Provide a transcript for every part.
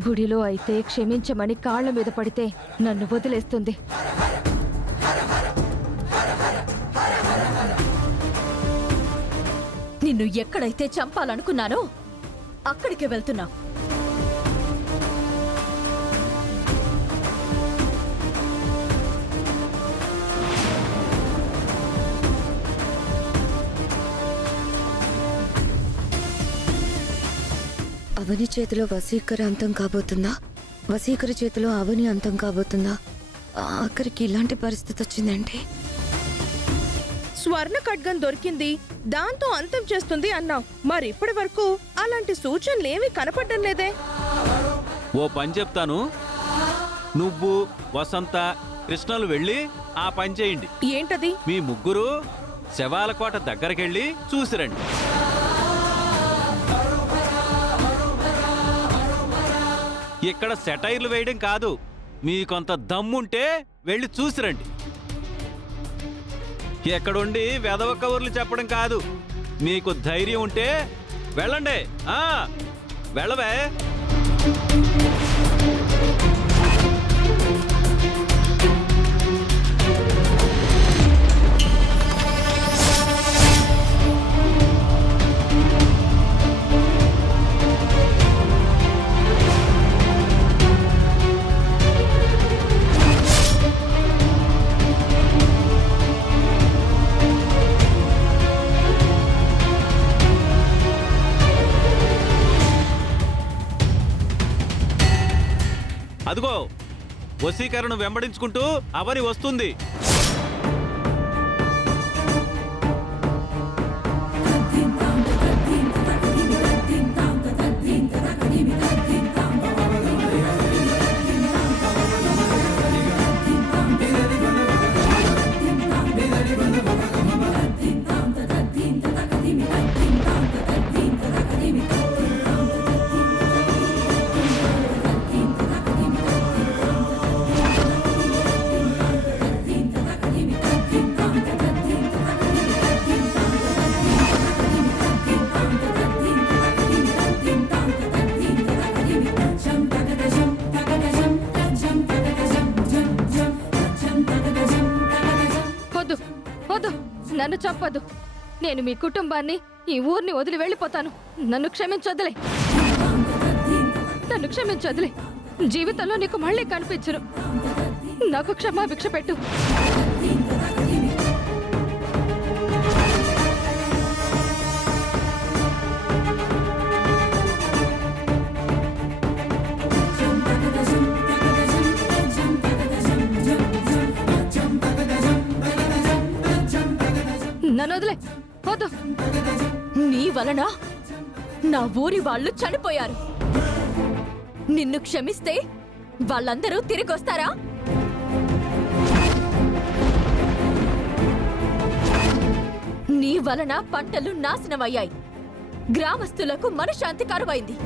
గుడిలో అయితే క్షమించమని కాళ్ల మీద పడితే నన్ను వదిలేస్తుంది. నిన్ను ఎక్కడైతే చంపాలనుకున్నానో అక్కడికే వెళ్తున్నా. అవని చేతిలో వసీకర అంతం కాబోతుందా? వసీకర చేతిలో అవని అంతం కాబోతుందా? ఆఖరికి ఇలాంటి పరిస్థితి వచ్చిందంటే స్వర్ణ ఖడ్గం దొరికింది, దాంతో అంతం చేస్తుంది అన్నావు. మరి ఇప్పటి వరకు అలాంటి సూచనలేమీ కనపడడం లేదే. ఓ పని చెప్తాను, నువ్వు వసంత కృష్ణలు వెళ్ళి ఆ పని చేయండి. ఏంటది? మీ ముగ్గురు శవాలకోట దగ్గరకెళ్ళి చూసిరండి. ఇక్కడ సెటైర్లు వేయడం కాదు, మీ కొంత దమ్ముంటే వెళ్ళి చూసిరండి. ఎక్కడుండి వెధవ కబుర్లు చెప్పడం కాదు, మీకు ధైర్యం ఉంటే వెళ్ళండి. వెళ్ళవే. అదిగో వశీకరణను వెంబడించుకుంటూ అవని వస్తుంది. నన్ను చంపదు. నేను మీ కుటుంబాన్ని, ఈ ఊరిని వదిలి వెళ్ళిపోతాను. నన్ను క్షమించొద్దులే, నన్ను క్షమించొద్దులే. జీవితంలో నీకు మళ్ళీ కనిపించను. నాకు క్షమాభిక్ష పెట్టు. నన్ను వదిలే, వద్దు. నీ వలన నా ఊరి వాళ్ళు చనిపోయారు. నిన్ను క్షమిస్తే వాళ్ళందరూ తిరిగొస్తారా? నీ వలన పంటలు నాశనమయ్యాయి, గ్రామస్తులకు మనశ్శాంతి కరువైంది.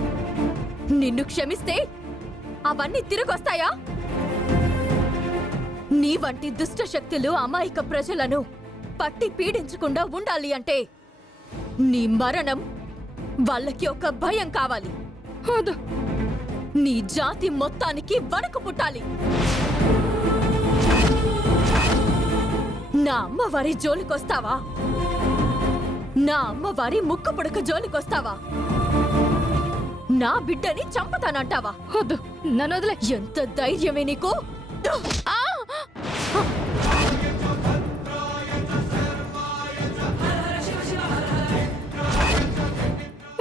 నిన్ను క్షమిస్తే అవన్నీ తిరిగొస్తాయా? నీ వంటి దుష్ట శక్తులు అమాయక ప్రజలను పట్టి పీడించకుండా ఉండాలి అంటే నీ మరణం వాళ్ళకి ఒక భయం కావాలి. నీ జాతి మొత్తానికి వణుకు పుట్టాలి. నా అమ్మవారి జోలికొస్తావా? నా అమ్మవారి ముక్కు పుడక జోలికొస్తావా? నా బిడ్డని చంపుతానంటావా? వద్దు, నన్ను వదిలే. ఎంత ధైర్యమే నీకు?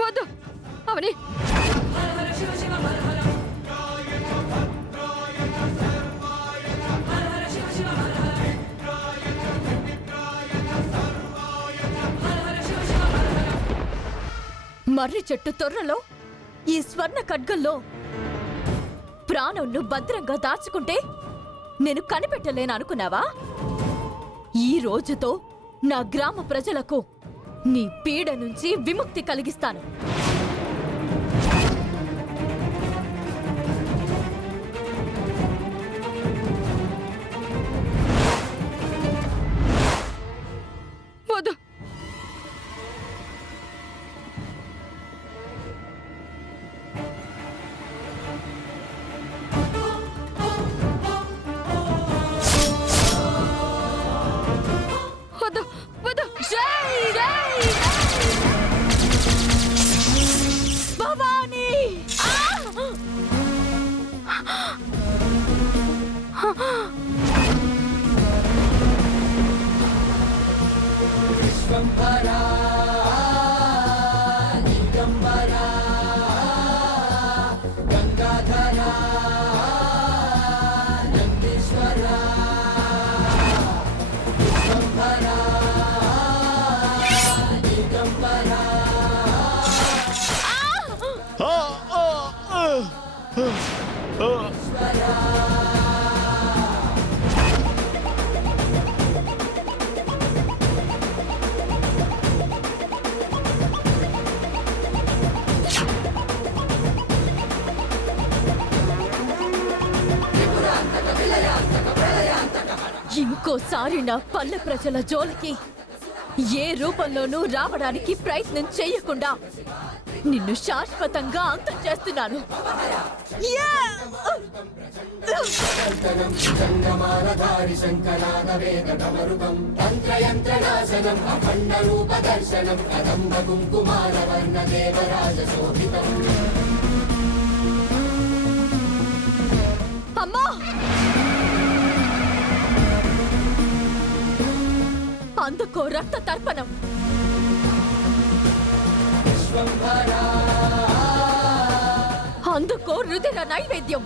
వద్దు అవని. మర్రి చెట్టు తొర్రలో ఈ స్వర్ణ ఖడ్గంలో ప్రాణంను భద్రంగా దాచుకుంటే నేను కనిపెట్టలేననుకున్నావా? ఈ రోజుతో నా గ్రామ ప్రజలకు నీ పీడ నుంచి విముక్తి కలిగిస్తాను. వద్దు. ఇంకోసారి నా పల్లె ప్రజల జోలికి ఏ రూపంలోనూ రావడానికి ప్రయత్నం చెయ్యకుండా నిన్ను శాశ్వతంగా అంతం చేస్తున్నాను. అమ్మా! అందుకో రక్త తర్పణం. అందుకో రుధిర నైవేద్యం.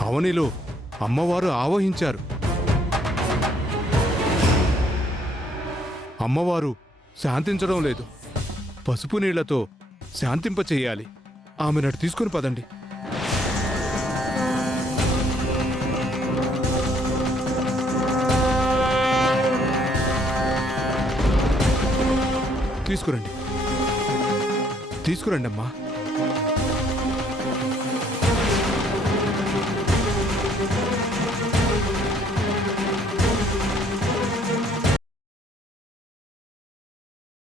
అవనిలో అమ్మవారు ఆవహించారు. అమ్మవారు శాంతించడం లేదు. పసుపు నీళ్లతో శాంతింపచేయాలి. ఆమెనటు తీసుకుని పదండి. తీసుకురండి. తీసుకురండి అమ్మా.